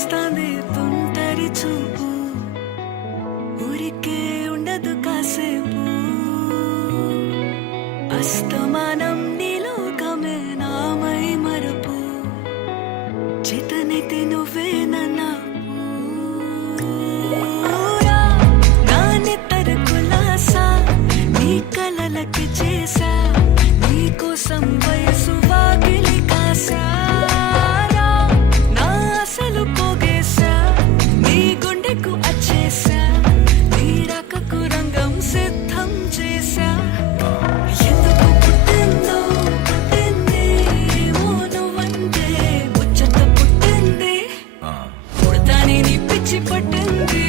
చుట్టేస్తాంది తుంటరి చూపు ఊరికే ఉండదు కాసేపు అస్తమానం నీలోకమే నామై మరపు చేతనైతే నువ్వే నన్నా కలలకి చేసా నీకోసం వయసు వాకిలి కాసారా నా అసలు పోగేశా నీ గుండెకు అచ్చేసా నీ రకకు రంగం సిద్ధం చేసా ఎందుకు పుట్టిందో పుట్టింది ఏమో నువ్వంటే ముచ్చట పుట్టింది పుడతాని నీ పిచ్చి పట్టింది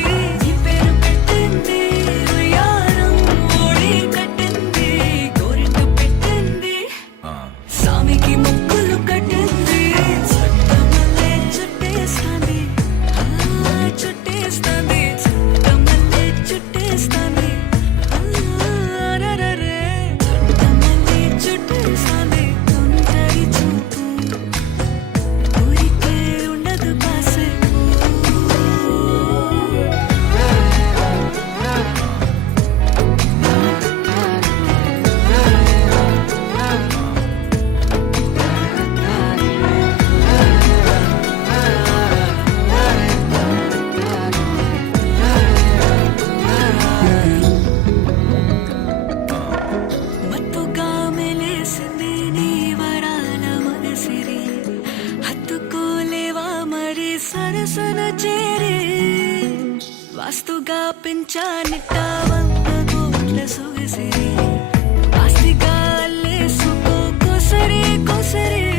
సరసన చేరి వాస్తుగా పెంచానిట్ట 100 కోట్ల సొగసిరి ఆస్తిగా అల్లేసుకో కొసరి కొసరి